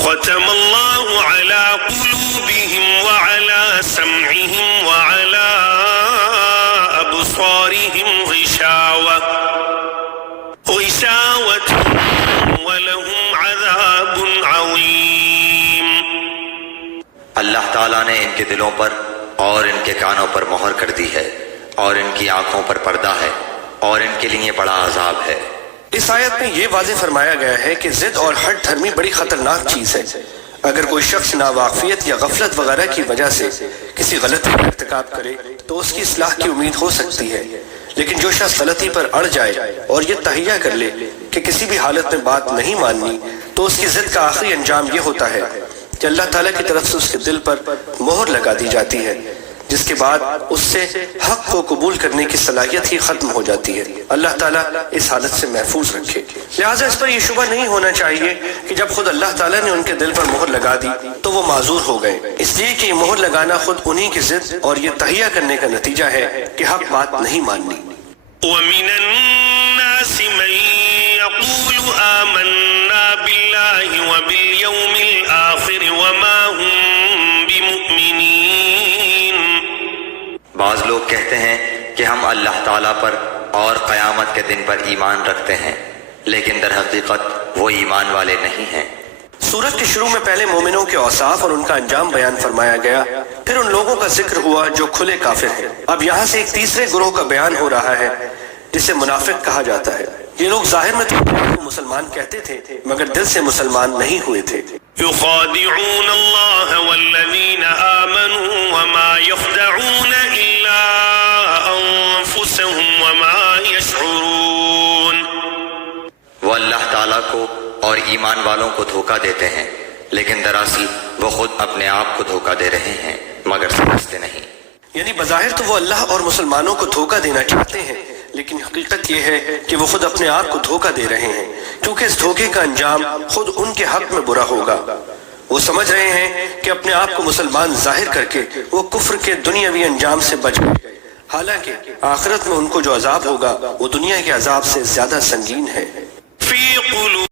ختم اللہ علی قلوبہم وعلی سمعہم وعلی ابصارہم غشاوۃ ولہم عذاب عظیم۔ اللہ تعالیٰ نے ان کے دلوں پر اور ان کے کانوں پر مہر کر دی ہے، اور ان کی آنکھوں پر پردہ ہے، اور ان کے لیے بڑا عذاب ہے۔ اس آیت میں یہ واضح فرمایا گیا ہے کہ ضد اور ہٹ دھرمی بڑی خطرناک چیز ہے۔ اگر کوئی شخص ناواقفیت یا غفلت وغیرہ کی وجہ سے کسی غلطی کا ارتکاب کرے تو اس کی اصلاح کی امید ہو سکتی ہے، لیکن جو شخص غلطی پر اڑ جائے اور یہ تہیہ کر لے کہ کسی بھی حالت میں بات نہیں ماننی، تو اس کی ضد کا آخری انجام یہ ہوتا ہے کہ اللہ تعالیٰ کی طرف سے اس کے دل پر مہر لگا دی جاتی ہے، جس کے بعد اس سے حق کو قبول کرنے کی صلاحیت ہی ختم ہو جاتی ہے۔ اللہ تعالیٰ اس حالت سے محفوظ رکھے۔ لہٰذا اس پر یہ شبہ نہیں ہونا چاہیے کہ جب خود اللہ تعالیٰ نے ان کے دل پر مہر لگا دی تو وہ معذور ہو گئے، اس لیے کہ یہ مہر لگانا خود انہی کی ضد اور یہ تہیہ کرنے کا نتیجہ ہے کہ حق بات نہیں ماننی۔ وَمِنَ النَّاسِ مَن يَقُولُ آمَنَّا بِاللَّهِ وَبِالْيَوْمِ الْآخِرِ وَمَا هُمْ بِمُؤْمِنِينَ۔ بعض لوگ کہتے ہیں کہ ہم اللہ تعالیٰ پر اور قیامت کے دن پر ایمان رکھتے ہیں، لیکن در حقیقت وہ ایمان والے نہیں ہیں۔ سورت کے شروع میں پہلے مومنوں کے اوصاف اور ان کا انجام بیان فرمایا گیا، پھر ان لوگوں کا ذکر ہوا جو کھلے کافر ہیں۔ اب یہاں سے ایک تیسرے گروہ کا بیان ہو رہا ہے جسے منافق کہا جاتا ہے۔ یہ لوگ ظاہر میں تو مسلمان کہتے تھے مگر دل سے مسلمان نہیں ہوئے تھے۔ يخادعون اللہ والذین آمنوا وما يخدعون الا انفسهم وما يشعرون۔ وہ اللہ تعالیٰ کو اور ایمان والوں کو دھوکہ دیتے ہیں، لیکن دراصل وہ خود اپنے آپ کو دھوکہ دے رہے ہیں مگر سمجھتے نہیں۔ یعنی بظاہر تو وہ اللہ اور مسلمانوں کو دھوکہ دینا چاہتے ہیں، لیکن حقیقت یہ ہے کہ وہ خود اپنے آپ کو دھوکہ دے رہے ہیں، کیونکہ اس دھوکے کا انجام خود ان کے حق میں برا ہوگا۔ وہ سمجھ رہے ہیں کہ اپنے آپ کو مسلمان ظاہر کر کے وہ کفر کے دنیاوی انجام سے بچ گئے، حالانکہ آخرت میں ان کو جو عذاب ہوگا وہ دنیا کے عذاب سے زیادہ سنگین ہے۔